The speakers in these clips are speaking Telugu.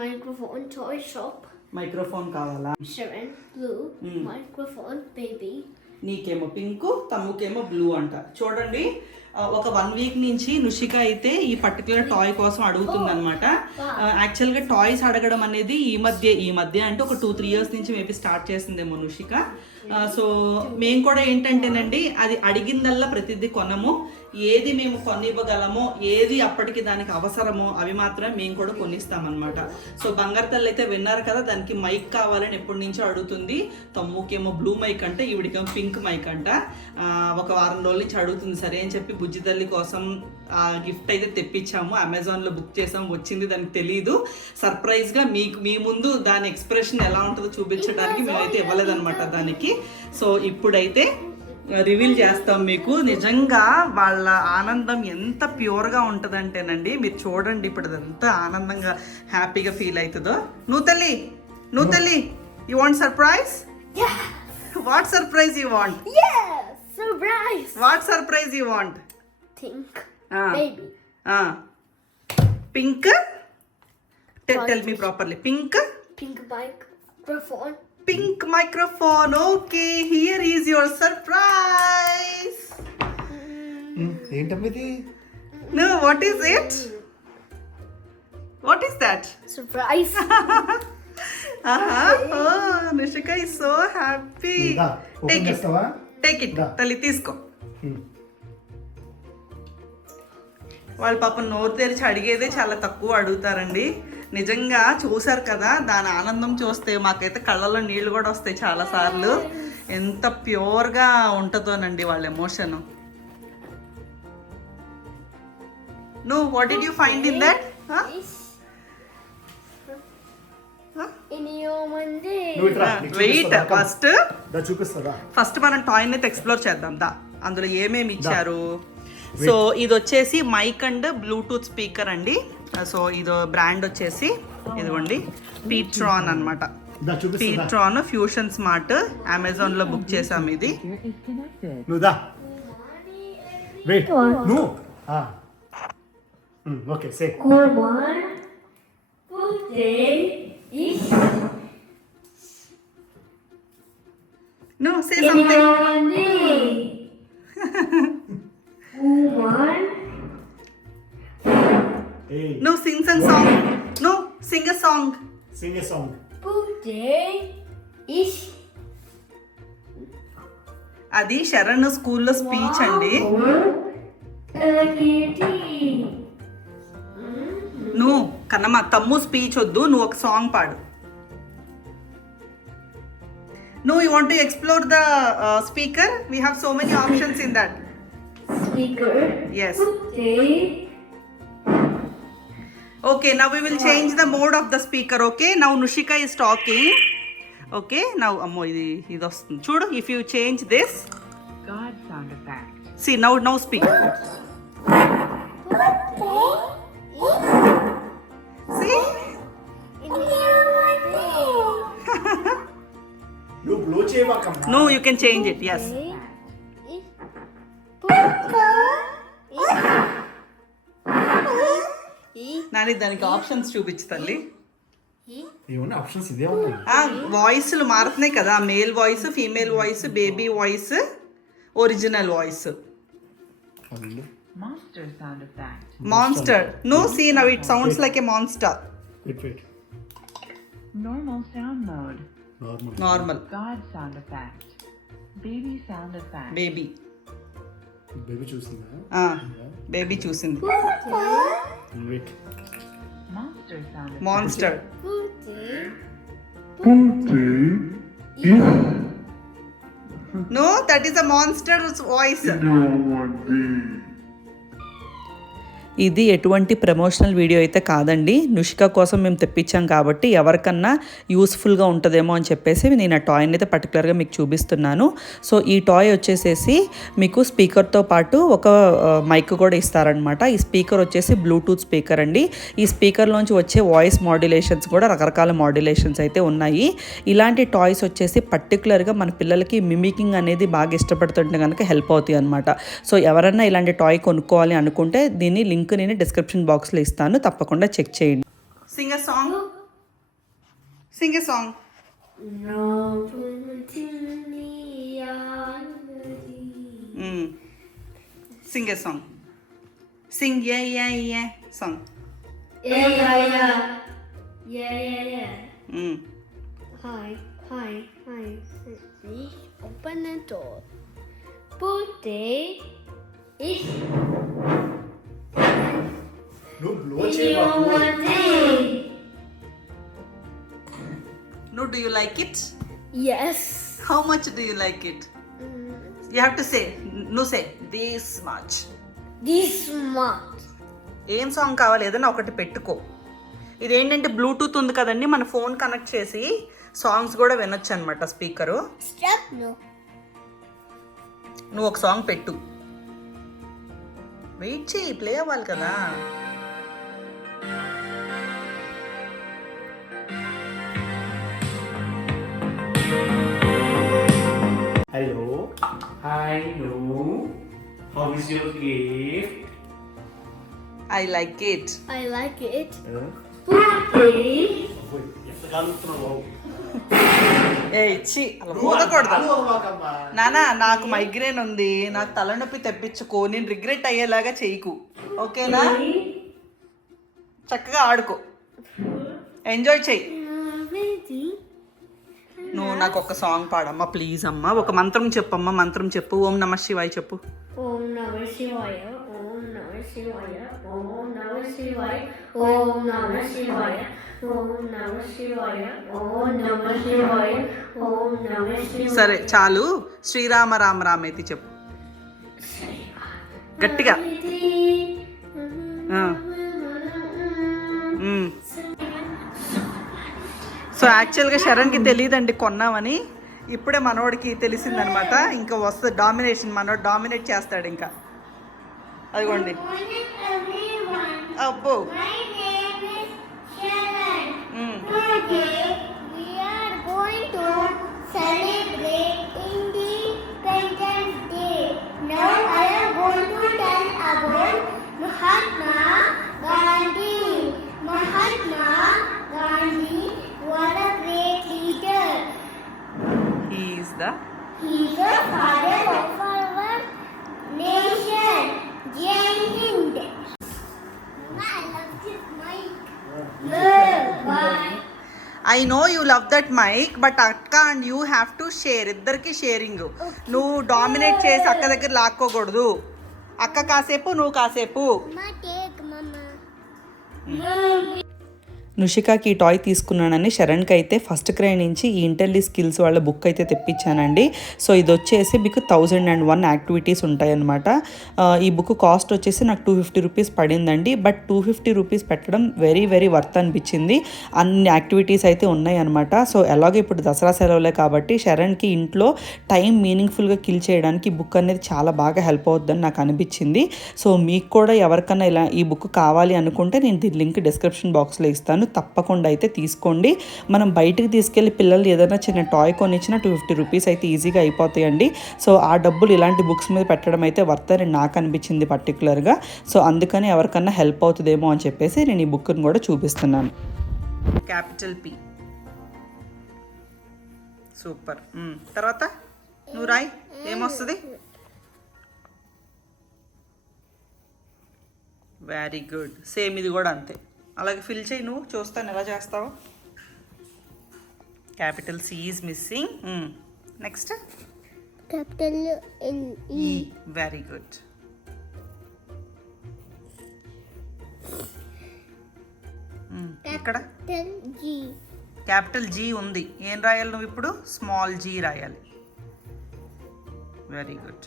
microphone toy shop. మైక్రోఫోన్ కావాలా? Sharon blue microphone baby. నీకేమో పింక్, తమ్ముకేమో బ్లూ అంట. చూడండి, ఒక 1 వీక్ నుంచి నుషిక అయితే ఈ పర్టికులర్ టాయ్ కోసం అడుగుతుంది అనమాట. యాక్చువల్గా టాయ్స్ అడగడం అనేది ఈ మధ్య అంటే ఒక 2-3 ఇయర్స్ నుంచి మేబీ స్టార్ట్ చేసిందేమో నుషిక. సో మేము కూడా ఏంటంటేనండి, అది అడిగిందల్లా ప్రతిదీ కొనము. ఏది మేము కొనివ్వగలమో, ఏది అప్పటికి దానికి అవసరమో అవి మాత్రమే మేము కూడా కొనిస్తామన్నమాట. సో బంగారు తల్లి అయితే విన్నారు కదా, దానికి మైక్ కావాలని ఎప్పటి నుంచో అడుగుతుంది. తమ్ముకేమో బ్లూ మైక్ అంటే, ఈవిడికేమో పింక్ మైక్ అంట. ఒక వారం రోజుల నుంచి అడుగుతుంది. సరే అని చెప్పి బుజ్జి తల్లి కోసం గిఫ్ట్ అయితే తెప్పించాము. అమెజాన్లో బుక్ చేసాం, వచ్చింది. దానికి తెలీదు. సర్ప్రైజ్గా మీ ముందు దాని ఎక్స్ప్రెషన్ ఎలా ఉంటుందో చూపించడానికి మేమైతే ఇవ్వలేదన్నమాట దానికి. సో ఇప్పుడైతే రివీల్ చేస్తాం మీకు. నిజంగా వాళ్ళ ఆనందం ఎంత ప్యూర్గా ఉంటుందంటేనండి, మీరు చూడండి ఇప్పుడు ఎంత ఆనందంగా హ్యాపీగా ఫీల్ అవుతుందో. నువ్వు తల్లి you want surprise? What surprise you want? Surprise! What surprise you want? Pink baby. Pink. Tell me properly. Pink Microphone. Pink microphone. Okay, here is your surprise. ఏంటమ్మది? No, what is it? What is that? Surprise. Oh, Nishika is so happy. Take it. Tali తీసుకో. వాళ్ళ పాపం నోరు తెరిచి అడిగేదే చాలా తక్కువ అడుగుతారండి. నిజంగా చూసారు కదా, దాని ఆనందం చూస్తే మాకైతే కళ్ళల్లో నీళ్ళు కూడా వస్తాయి చాలాసార్లు. ఎంత ప్యూర్గా ఉంటుందోనండి వాళ్ళ ఎమోషన్. నువ్వు what did you find in that? Wait, first మనం టాయ్ అయితే ఎక్స్ప్లోర్ చేద్దాం దా. అందులో ఏమేమి ఇచ్చారు. సో ఇది వచ్చేసి మైక్ అండ్ బ్లూటూత్ స్పీకర్ అండి. సో ఇది బ్రాండ్ వచ్చేసి ఇదిగోండి పీట్రాన్ అనమాట. PTron Fusion Smart. అమెజాన్లో బుక్ చేసాం ఇది. No, say something. No, sing a song. No, sing a song. Sing a song. Today is. అది శరణ్ స్కూల్లో స్పీచ్ అండి. నువ్వు కన్నమ్మ తమ్ము స్పీచ్ వద్దు, నువ్వు ఒక సాంగ్ పాడు. No, you want to explore the speaker? We have so many options in that. Speaker. Yes. Today. Okay, now we will change the mode of the speaker. Okay, now Nushika is talking. Okay, now ammo idi vastund chudu. If you change this, God sound effect. see now speak. See? You blow cheyavakam. No, you can change it. Yes. Nani దానికి ఆప్షన్స్ చూపించు తల్లి. ఏమన్నా ఆప్షన్స్ ఇదే ఉన్నాయి. వాయిస్లు మారుతున్నాయి కదా, male voice, female voice, baby voice, original voice. Monster sound effect. Monster. No, see now it sounds like a monster. Wait. Normal sound mode. Normal. God sound effect. Baby sound effect. Baby. Baby చూసిందా? బేబీ చూసింది. Wait. Monster sound effect. Monster. No, that is a monster's voice. ఇది ఎటువంటి ప్రమోషనల్ వీడియో అయితే కాదండి. నుషిక కోసం మేము తెప్పించాం కాబట్టి ఎవరికన్నా యూస్ఫుల్గా ఉంటుందేమో అని చెప్పేసి నేను ఆ టాయ్ని అయితే పర్టికులర్గా మీకు చూపిస్తున్నాను. సో ఈ టాయ్ వచ్చేసేసి మీకు స్పీకర్తో పాటు ఒక మైక్ కూడా ఇస్తారనమాట. ఈ స్పీకర్ వచ్చేసి బ్లూటూత్ స్పీకర్ అండి. ఈ స్పీకర్లోంచి వచ్చే వాయిస్ మాడ్యులేషన్స్ కూడా రకరకాల మాడ్యులేషన్స్ అయితే ఉన్నాయి. ఇలాంటి టాయ్స్ వచ్చేసి పర్టికులర్గా మన పిల్లలకి మిమికింగ్ అనేది బాగా ఇష్టపడుతుంటే కనుక హెల్ప్ అవుతాయి అనమాట. సో ఎవరన్నా ఇలాంటి టాయ్ కొనుక్కోవాలి అనుకుంటే దీన్ని లింక్ నేను డిస్క్రిప్షన్ బాక్స్లో ఇస్తాను, తప్పకుండా చెక్ చేయండి. సింగ్ అ song. Singh a song. No, Singh a song. Singh A song. Yeah. Hi. Please open the door. Birthday is నువ్వు blow చేయబాకు. No, do you like it? yes. How much do you like it? You have to say. No, say this much. This month. ఏం సాంగ్ కావాలి ఏదైనా ఒకటి పెట్టుకో. ఇదేంటంటే బ్లూటూత్ ఉంది కదండి, మన ఫోన్ కనెక్ట్ చేసి సాంగ్స్ కూడా వినొచ్చు అనమాట స్పీకరు. Step no. నువ్వు ఒక సాంగ్ పెట్టు. వెయిట్ చేయి, ప్లే అవ్వాలి కదా. Hello hi know how is your gift? I like it. I like it. Birthday. ఎంత కాలుతున్నావు? ఏ ఇచ్చి అలా పోదకూడదు నానా. నాకు మైగ్రేన్ ఉంది, నాకు తలనొప్పి తెప్పించుకో, నేను రిగ్రెట్ అయ్యేలాగా చేయకు, ఓకేనా? చక్కగా ఆడుకో, ఎంజాయ్ చెయ్యి. నువ్వు నాకు ఒక సాంగ్ పాడమ్మా ప్లీజ్ అమ్మా. ఒక మంత్రం చెప్పమ్మా, మంత్రం చెప్పు. ఓం నమ శివాయ చెప్పు. Om Namah Shivaya. Om Namah Shivaya. Om Namah Shivaya. Om Namah Shivaya. Om Namah Shivaya. Om Namah Shivaya. Om Namah Shivaya. సరే చాలు. శ్రీరామ రామ రామేతి చెప్పు గట్టిగా. సో యాక్చువల్గా శరణ్కి తెలియదండి కొన్నామని, ఇప్పుడే మనోడికి తెలిసిందనమాట. ఇంకా వస్తుంది డామినేషన్, మనోడు డామినేట్ చేస్తాడు ఇంకా. అదిగోండి. అబ్బో. My name is Sharon. Today we are going to celebrate Independence Day. Now I am going to tell about Mahatma Gandhi. Mahatma Gandhi was a great leader. He is the He is the father of our nation. Jai Hind. Mama, I love this mic. Bye. I know you love that mic, but అక్క and you have to share. ఇద్దరికి షేరింగ్. నువ్వు డామినేట్ చేసి అక్క దగ్గర లాక్కోకూడదు. అక్క కాసేపు, నువ్వు కాసేపు. Mama, take Mama. నుషికాకి ఈ టాయ్ తీసుకున్నానని శరణ్కి అయితే ఫస్ట్ క్రై నుంచి ఈ ఇంటెల్లి స్కిల్స్ వాళ్ళ బుక్ అయితే తెప్పించానండి. సో ఇది వచ్చేసి మీకు 1001 యాక్టివిటీస్ ఉంటాయన్నమాట. ఈ బుక్ కాస్ట్ వచ్చేసి నాకు 250 రూపీస్ పడిందండి. బట్ 250 రూపీస్ పెట్టడం వెరీ వెరీ వర్త్ అనిపించింది. అన్ని యాక్టివిటీస్ అయితే ఉన్నాయి అనమాట. సో ఎలాగో ఇప్పుడు దసరా సెలవులే కాబట్టి శరణ్కి ఇంట్లో టైం మీనింగ్ఫుల్గా కిల్ చేయడానికి ఈ బుక్ అనేది చాలా బాగా హెల్ప్ అవుతుందని నాకు అనిపించింది. సో మీకు కూడా ఎవరికన్నా ఇలా ఈ బుక్ కావాలి అనుకుంటే నేను దీని లింక్ డిస్క్రిప్షన్ బాక్స్లో ఇస్తాను, తప్పకుండా అయితే తీసుకోండి. మనం బయటికి తీసుకెళ్ళి పిల్లలు ఏదైనా చిన్న టాయ్ కొనిచ్చినా 250 రూపీస్ అయితే ఈజీగా అయిపోతాయండి. సో ఆ డబ్బులు ఇలాంటి బుక్స్ మీద పెట్టడం అయితే వర్త్ అని నాకు అనిపించింది పర్టికులర్గా. సో అందుకని ఎవరికన్నా హెల్ప్ అవుతుందేమో అని చెప్పేసి నేను ఈ బుక్ని కూడా చూపిస్తున్నాను. Capital P. సూపర్. తర్వాత నువ్వు రాయ్, ఏమొస్తుంది? Very good. సేమ్ ఇది కూడా అంతే, అలాగే ఫిల్ చేయి. నువ్వు చూస్తాను ఎలా చేస్తావు. Capital C is missing. Next Capital L ఈ. Very good. ఇక్కడ Capital G. క్యాపిటల్ జీ ఉంది. ఏం రాయాలి నువ్వు ఇప్పుడు? స్మాల్ జీ రాయాలి. Very good.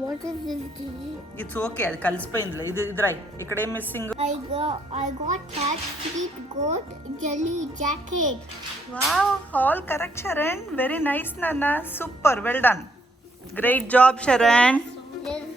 What is this G? It's okay, అది కలిసిపోయింది. ఇది రాయి. ఇక్కడ ఏం missing? I got cat, sweet goat, jelly jacket. Wow, all correct Sharan. Very nice నాన్న. Super, well done. Great job Sharan. There's